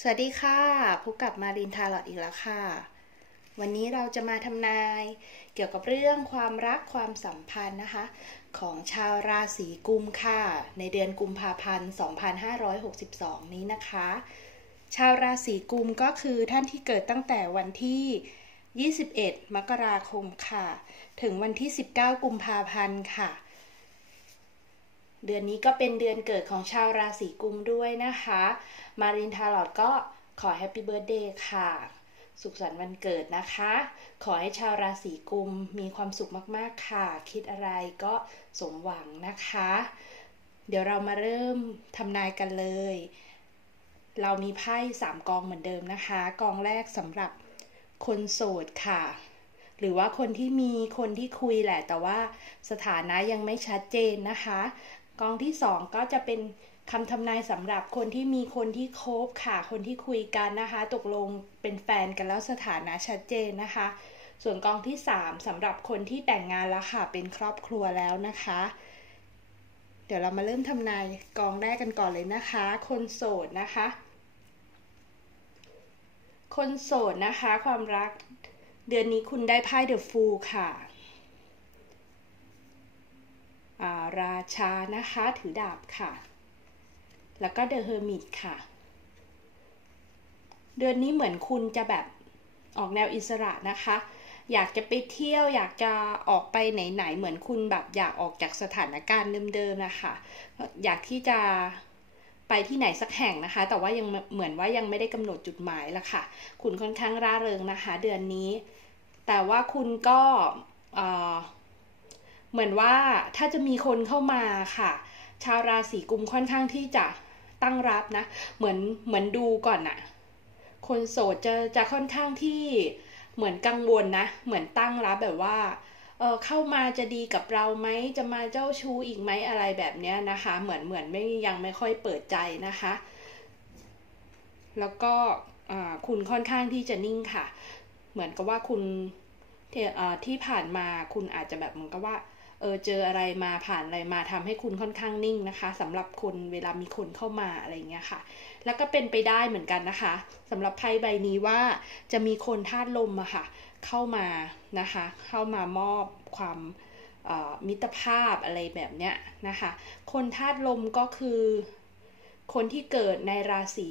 สวัสดีค่ะ พบกับมารินทาร์ลอดอีกแล้วค่ะ วันนี้เราจะมาทำนายเกี่ยวกับเรื่องความรักความสัมพันธ์นะคะ ของชาวราศีกุมค่ะ ในเดือนกุมภาพันธ์ 2562 นี้นะคะ ชาวราศีกุมก็คือท่านที่เกิดตั้งแต่วันที่ 21 มกราคมค่ะ ถึงวันที่ 19 กุมภาพันธ์ค่ะ เดือนนี้ก็เป็นเดือนเกิดของชาวราศีกุมด้วยนะคะ มารินทาร์ลอดก็ขอแฮปปี้เบิร์ดเดย์ค่ะ สุขสันต์วันเกิดนะคะ ขอให้ชาวราศีกุมมีความสุขมากๆค่ะ คิดอะไรก็สมหวังนะคะ เดี๋ยวเรามาเริ่มทำนายกันเลย เรามีไพ่สามกองเหมือนเดิมนะคะ กองแรกสำหรับคนโสดค่ะ หรือว่าคนที่มีคนที่คุยแหละ แต่ว่าสถานะยังไม่ชัดเจนนะคะ กองที่สองก็จะเป็นคำทำนายสำหรับคนที่มีคนที่คบค่ะ คนที่คุยกันนะคะ ตกลงเป็นแฟนกันแล้วสถานะชัดเจนนะคะ ส่วนกองที่ 3สำหรับคนที่แต่งงานแล้วค่ะ เป็นครอบครัวแล้วนะคะ เดี๋ยวเรามาเริ่มทำนายกองแรกกันก่อนเลยนะคะ คนโสดนะคะ คนโสดนะคะ ความรัก เดือนนี้คุณได้ไพ่เดอะฟูลค่ะ ราชานะคะถือดาบค่ะ แล้วก็เดอะเฮอร์มิตค่ะ เดือนนี้เหมือนคุณจะแบบออกแนวอิสระนะคะ อยากจะไปเที่ยวอยากจะออกไปไหนๆเหมือนคุณแบบอยากออกจากสถานการณ์เดิมๆนะคะ อยากที่จะไปที่ไหนสักแห่งนะคะ แต่ว่ายังเหมือนว่ายังไม่ได้กำหนดจุดหมายละค่ะ คุณค่อนข้างร่าเริงนะคะ เดือนนี้ แต่ว่าคุณก็ เหมือนว่าถ้าจะมีคนเข้ามาค่ะ ชาวราศีกุมค่อนข้างที่จะตั้งรับนะ เหมือนเหมือนดูก่อนอะคนโสดจะจะค่อนข้างที่เหมือนกังวลนะ เหมือนตั้งรับแบบว่าเออเข้ามาจะดีกับเราไหมจะมาเจ้าชู้อีกไหมอะไรแบบนี้นะคะ เหมือนเหมือนไม่ยังไม่ค่อยเปิดใจนะคะ แล้วก็คุณค่อนข้างที่จะนิ่งค่ะ เหมือนกับว่าคุณที่ผ่านมาคุณอาจจะแบบเหมือนกับว่า เออเจออะไรมาผ่านอะไรมาทำให้คุณค่อนข้างนิ่งนะคะสำหรับคนเวลามีคนเข้ามาอะไรเงี้ยค่ะ แล้วก็เป็นไปได้เหมือนกันนะคะสำหรับไพ่ใบนี้ว่าจะมีคนธาตุลมอะค่ะ เข้ามานะคะ เข้ามามอบความมิตรภาพอะไรแบบเนี้ยนะคะ คนธาตุลมก็คือ คนที่เกิดในราศี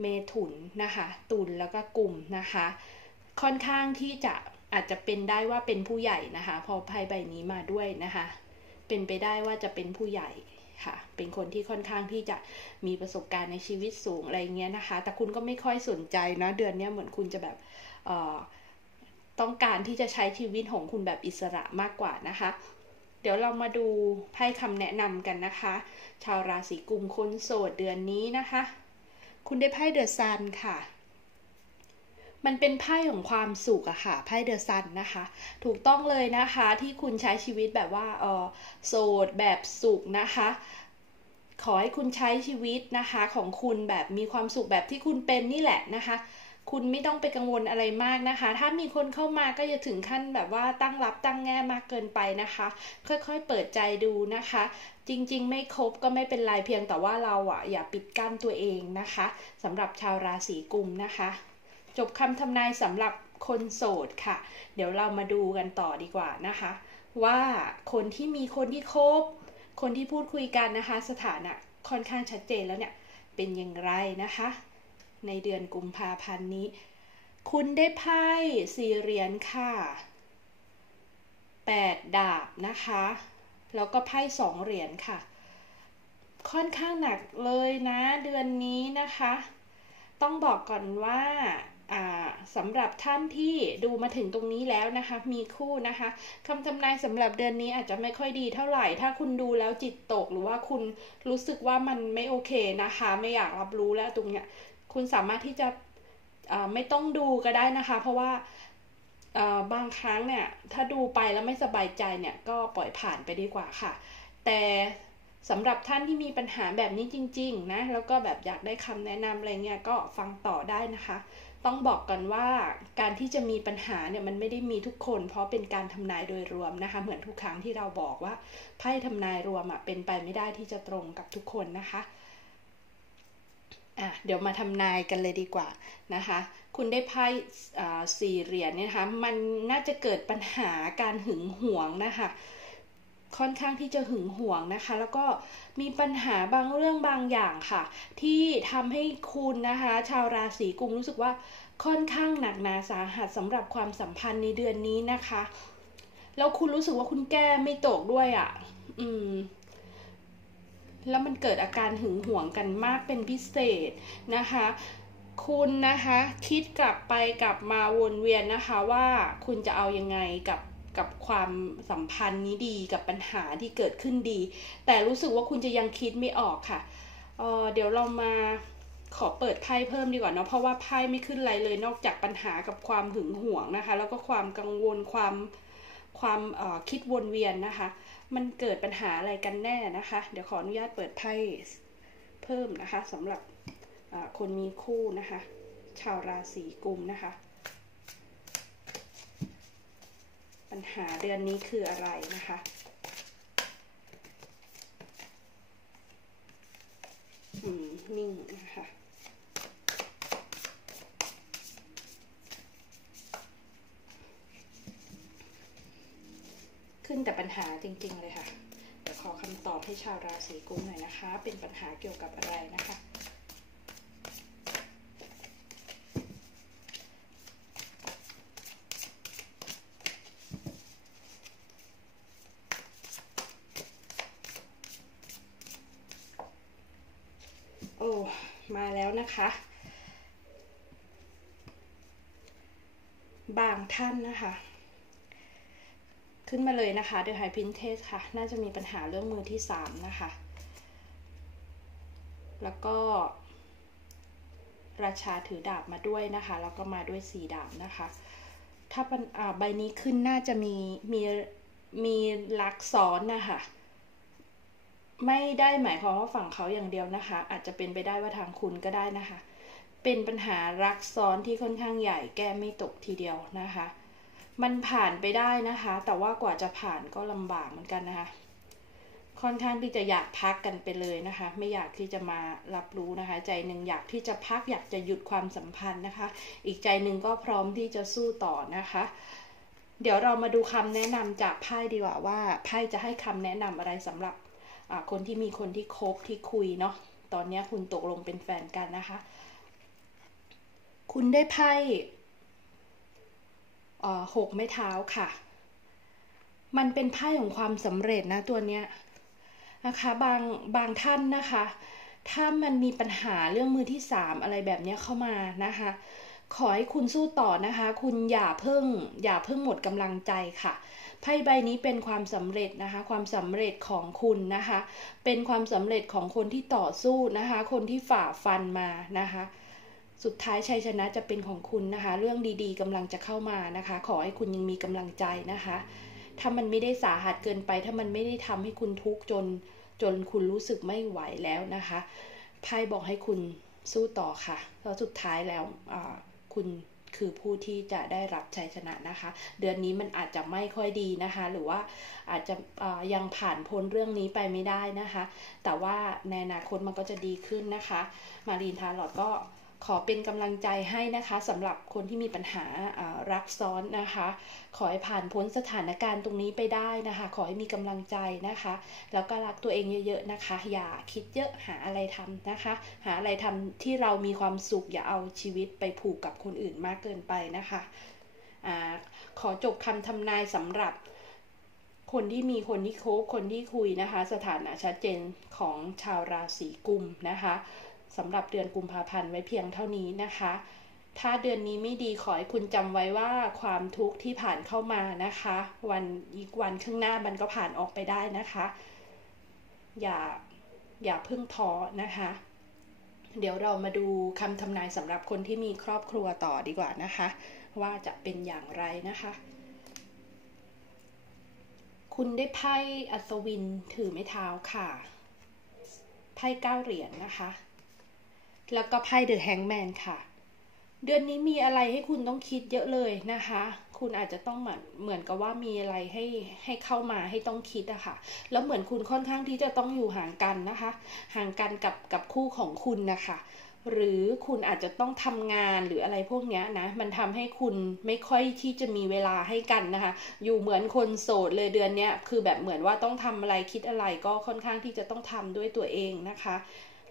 เมถุนนะคะ ตุลแล้วก็กลุ่มนะคะ ค่อนข้างที่จะ อาจจะเป็นได้ว่าเป็นผู้ใหญ่นะคะ พอไพ่ใบนี้มาด้วยนะคะ เป็นไปได้ว่าจะเป็นผู้ใหญ่ค่ะ เป็นคนที่ค่อนข้างที่จะมีประสบการณ์ในชีวิตสูงอะไรเงี้ยนะคะ แต่คุณก็ไม่ค่อยสนใจนะเดือนนี้เหมือนคุณจะแบบต้องการที่จะใช้ชีวิตของคุณแบบอิสระมากกว่านะคะ เดี๋ยวเรามาดูไพ่คำแนะนำกันนะคะ ชาวราศีกุมคนโสดเดือนนี้นะคะ คุณได้ไพ่เดอะซันค่ะ มันเป็นไพ่ของความสุขอะค่ะไพ่เดอะซันนะคะ ถูกต้องเลยนะคะที่คุณใช้ชีวิตแบบว่าเออโสดแบบสุขนะคะขอให้คุณใช้ชีวิตนะคะของคุณแบบมีความสุขแบบที่คุณเป็นนี่แหละนะคะ คุณไม่ต้องไปกังวลอะไรมากนะคะ ถ้ามีคนเข้ามาก็อย่าถึงขั้นแบบว่าตั้งรับตั้งแง่มากเกินไปนะคะ ค่อยๆเปิดใจดูนะคะ จริงๆ ไม่ครบก็ไม่เป็นไรเพียงแต่ว่าเราอะอย่าปิดกั้นตัวเองนะคะสำหรับชาวราศีกุมนะคะ จบคำทำนายสำหรับคนโสดค่ะ เดี๋ยวเรามาดูกันต่อดีกว่านะคะ ว่าคนที่มีคนที่คบ คนที่พูดคุยกันนะคะ สถานะค่อนข้างชัดเจนแล้วเนี่ย เป็นอย่างไรนะคะ ในเดือนกุมภาพันธ์นี้ คุณได้ไพ่สี่เหรียญค่ะแปดดาบนะคะ แล้วก็ไพ่สองเหรียญค่ะ ค่อนข้างหนักเลยนะเดือนนี้นะคะ ต้องบอกก่อนว่า สำหรับท่านที่ดูมาถึงตรงนี้แล้วนะคะ มีคู่นะคะคำทำนายสำหรับเดือนนี้อาจจะไม่ค่อยดีเท่าไหร่ ถ้าคุณดูแล้วจิตตกหรือว่าคุณรู้สึกว่ามันไม่โอเคนะคะ ไม่อยากรับรู้แล้วตรงเนี้ย คุณสามารถที่จะไม่ต้องดูก็ได้นะคะ เพราะว่าบางครั้งเนี่ยถ้าดูไปแล้วไม่สบายใจเนี่ยก็ปล่อยผ่านไปดีกว่าค่ะ แต่สำหรับท่านที่มีปัญหาแบบนี้จริง ๆ นะ แล้วก็แบบอยากได้คำแนะนำอะไรเงี้ยก็ฟังต่อได้นะคะ ต้องบอกกันว่าการที่จะมีปัญหาเนี่ยมันไม่ได้มีทุกคน เพราะเป็นการทำนายโดยรวมนะคะ เหมือนทุกครั้งที่เราบอกว่าไพ่ทำนายรวมอะเป็นไปไม่ได้ที่จะตรงกับทุกคนนะคะอะเดี๋ยวมาทำนายกันเลยดีกว่านะคะ คุณได้ไพ่สี่เหรียญเนี่ยนะคะ มันน่าจะเกิดปัญหาการหึงหวงนะคะ ค่อนข้างที่จะหึงหวงนะคะ แล้วก็มีปัญหาบางเรื่องบางอย่างค่ะ ที่ทำให้คุณนะคะ ชาวราศีกุมรู้สึกว่าค่อนข้างหนักหนาสาหัสสำหรับความสัมพันธ์ในเดือนนี้นะคะ แล้วคุณรู้สึกว่าคุณแก้ไม่ตกด้วยอะ่ะ อืมแล้วมันเกิดอาการหึงหวงกันมากเป็นพิเศษนะคะ คุณนะคะ คิดกลับไปกลับมาวนเวียนนะคะว่าคุณจะเอายังไงกับ กับความสัมพันธ์นี้ดีกับปัญหาที่เกิดขึ้นดี แต่รู้สึกว่าคุณจะยังคิดไม่ออกค่ะเเดี๋ยวเรามาขอเปิดไพ่เพิ่มดีกว่าเนาะเพราะว่าไพ่ไม่ขึ้นอะไรเลยนอกจากปัญหากับความหึงหวงนะคะ แล้วก็ความกังวลความความคิดวนเวียนนะคะ มันเกิดปัญหาอะไรกันแน่นะคะ เดี๋ยวขออนุญาตเปิดไพ่เพิ่มนะคะสำหรับคนมีคู่นะคะ ชาวราศีกุมนะคะ ปัญหาเดือนนี้คืออะไรนะคะ อืม นิ่งนะคะขึ้นแต่ปัญหาจริงๆเลยค่ะ เดี๋ยวขอคำตอบให้ชาวราศีกุมหน่อยนะคะ เป็นปัญหาเกี่ยวกับอะไรนะคะ โอ้ มาแล้ว นะคะ บางท่านนะคะ ขึ้นมาเลยนะคะ The High Princess ค่ะ น่าจะมีปัญหาเรื่องมือที่สามนะคะ แล้วก็ ราชาถือดาบมาด้วยนะคะ แล้วก็มาด้วยสีดาบนะคะ ถ้าใบนี้ขึ้นน่าจะมีมีมีลักซ้อนนะคะ ไม่ได้หมายความว่าฝั่งเขาอย่างเดียวนะคะ อาจจะเป็นไปได้ว่าทางคุณก็ได้นะคะ เป็นปัญหารักซ้อนที่ค่อนข้างใหญ่แก้ไม่ตกทีเดียวนะคะ มันผ่านไปได้นะคะ แต่ว่ากว่าจะผ่านก็ลำบากเหมือนกันนะคะ ค่อนข้างที่จะอยากพักกันไปเลยนะคะ ไม่อยากที่จะมารับรู้นะคะ ใจหนึ่งอยากที่จะพักอยากจะหยุดความสัมพันธ์นะคะ อีกใจหนึ่งก็พร้อมที่จะสู้ต่อนะคะเดี๋ยวเรามาดูคำแนะนำจากไพ่ดีกว่าว่าไพ่จะให้คำแนะนำอะไรสำหรับ คนที่มีคนที่คบที่คุยเนาะตอนนี้คุณตกลงเป็นแฟนกันนะคะ คุณได้ไพ่หกไม้เท้าค่ะ มันเป็นไพ่ของความสำเร็จนะตัวเนี้ยนะคะบางบางท่านนะคะ ถ้ามันมีปัญหาเรื่องมือที่สามอะไรแบบนี้เข้ามานะคะ ขอให้คุณสู้ต่อนะคะ คุณอย่าเพิ่ง อย่าเพิ่งหมดกำลังใจค่ะไพ่ใบนี้เป็นความสำเร็จนะคะ ความสำเร็จของคุณนะคะ เป็นความสำเร็จของคนที่ต่อสู้นะคะ คนที่ฝ่าฟันมานะคะ สุดท้ายชัยชนะจะเป็นของคุณนะคะ เรื่องดีๆกำลังจะเข้ามานะคะ ขอให้คุณยังมีกำลังใจนะคะ ถ้ามันไม่ได้สาหัสเกินไป ถ้ามันไม่ได้ทำให้คุณทุกข์จนจนคุณรู้สึกไม่ไหวแล้วนะคะไพ่บอกให้คุณสู้ต่อค่ะแล้วสุดท้ายแล้ว คุณคือผู้ที่จะได้รับชัยชนะนะคะ เดือนนี้มันอาจจะไม่ค่อยดีนะคะ หรือว่าอาจจะยังผ่านพ้นเรื่องนี้ไปไม่ได้นะคะ แต่ว่าในอนาคตมันก็จะดีขึ้นนะคะ มารีนทาร์ลอตก็ ขอเป็นกำลังใจให้นะคะสำหรับคนที่มีปัญหารักซ้อนนะคะ ขอให้ผ่านพ้นสถานการณ์ตรงนี้ไปได้นะคะ ขอให้มีกำลังใจนะคะ แล้วก็รักตัวเองเยอะๆนะคะ อย่าคิดเยอะหาอะไรทำนะคะ หาอะไรทำที่เรามีความสุขอย่าเอาชีวิตไปผูกกับคนอื่นมากเกินไปนะคะอขอจบคำทำนายสำหรับคนที่มีคนที่โคบคนที่คุยนะคะ สถานะชัดเจนของชาวราศีกุมนะคะ สำหรับเดือนกุมภาพันธ์ไว้เพียงเท่านี้นะคะ ถ้าเดือนนี้ไม่ดีขอให้คุณจำไว้ว่าความทุกข์ที่ผ่านเข้ามานะคะ วันอีกวันข้างหน้ามันก็ผ่านออกไปได้นะคะ อย่าอย่าพึ่งท้อนะคะ เดี๋ยวเรามาดูคำทำนายสำหรับคนที่มีครอบครัวต่อดีกว่านะคะ ว่าจะเป็นอย่างไรนะคะคุณได้ไพ่อัศวินถือไม้เท้าค่ะ ไพ่เก้าเหรียญนนะคะ แล้วก็ไพ่เดอะแฮงแมนค่ะ เดือนนี้มีอะไรให้คุณต้องคิดเยอะเลยนะคะ คุณอาจจะต้องเหมือนเหมือนกับว่ามีอะไรให้ให้เข้ามาให้ต้องคิดอะคะ่ะ แล้วเหมือนคุณค่อนข้างที่จะต้องอยู่ห่างกันนะคะ ห่างกันกับกับคู่ของคุณนะคะหรือคุณอาจจะต้องทำงานหรืออะไรพวกนี้นะ มันทำให้คุณไม่ค่อยที่จะมีเวลาให้กันนะคะ อยู่เหมือนคนโสดเลยเดือนนี้คือแบบเหมือนว่าต้องทำอะไรคิดอะไรก็ค่อนข้างที่จะต้องทำด้วยตัวเองนะคะ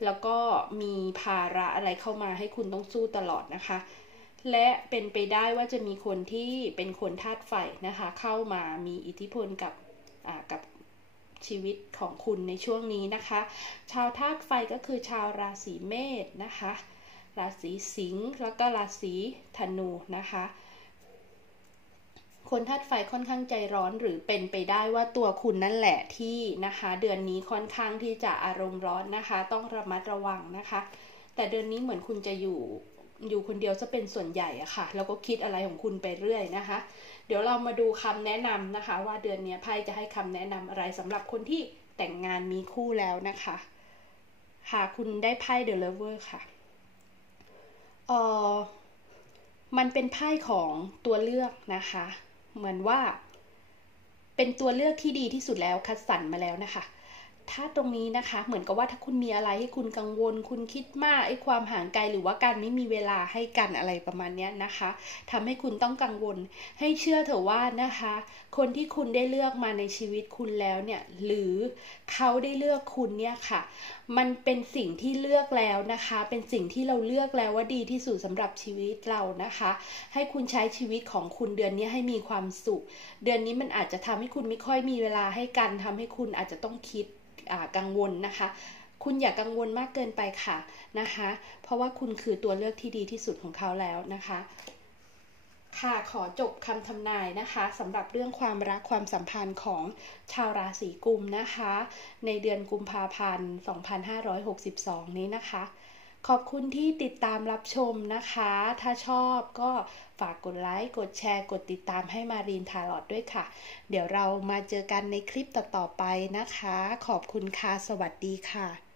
แล้วก็มีภาระอะไรเข้ามาให้คุณต้องสู้ตลอดนะคะ และเป็นไปได้ว่าจะมีคนที่เป็นคนธาตุไฟนะคะ เข้ามามีอิทธิพลกับกับชีวิตของคุณในช่วงนี้นะคะ ชาวธาตุไฟก็คือชาวราศีเมษนะคะ ราศีสิงห์แล้วก็ราศีธนูนะคะ คนธาตุไฟค่อนข้างใจร้อนหรือเป็นไปได้ว่าตัวคุณนั่นแหละที่นะคะ เดือนนี้ค่อนข้างที่จะอารมณ์ร้อนนะคะ ต้องระมัดระวังนะคะ แต่เดือนนี้เหมือนคุณจะอยู่อยู่คนเดียวจะเป็นส่วนใหญ่อะค่ะ แล้วก็คิดอะไรของคุณไปเรื่อยนะคะ เดี๋ยวเรามาดูคำแนะนำนะคะ ว่าเดือนนี้ไพ่จะให้คำแนะนำอะไรสำหรับคนที่แต่งงานมีคู่แล้วนะคะหากคุณได้ไพ่ The Lover ค่ะเออมันเป็นไพ่ของตัวเลือกนะคะ เหมือนว่า เป็นตัวเลือกที่ดีที่สุดแล้วคัดสรรมาแล้วนะคะ ถ้าตรงนี้นะคะ เหมือนกับว่าถ้าคุณมีอะไรให้คุณกังวล คุณคิดมากไอ้ความห่างไกลหรือว่าการไม่มีเวลาให้กันอะไรประมาณนี้นะคะทำให้คุณต้องกังวล ให้เชื่อเถอะว่านะคะ คนที่คุณได้เลือกมาในชีวิตคุณแล้วเนี่ย หรือเขาได้เลือกคุณเนี่ยค่ะ มันเป็นสิ่งที่เลือกแล้วนะคะ เป็นสิ่งที่เราเลือกแล้วว่าดีที่สุดสำหรับชีวิตเรานะคะ ให้คุณใช้ชีวิตของคุณเดือนนี้ให้มีความสุข เดือนนี้มันอาจจะทำให้คุณไม่ค่อยมีเวลาให้กันทำให้คุณอาจจะต้องคิด กังวลนะคะ คุณอย่ากกังวลมากเกินไปค่ะนะคะ เพราะว่าคุณคือตัวเลือกที่ดีที่สุดของเขาแล้วนะคะค่ะขอจบคำทำนายนะคะสำหรับเรื่องความรักความสัมพันธ์ของชาวราศีกุมนะคะ ในเดือนกุมภาพันธ์ 2562 นี้นะคะ ขอบคุณที่ติดตามรับชมนะคะ ถ้าชอบก็ฝากกดไลค์ กดแชร์ กดติดตามให้มารีนทาร์ลอดด้วยค่ะ เดี๋ยวเรามาเจอกันในคลิปต่อๆไปนะคะ ขอบคุณค่ะ สวัสดีค่ะ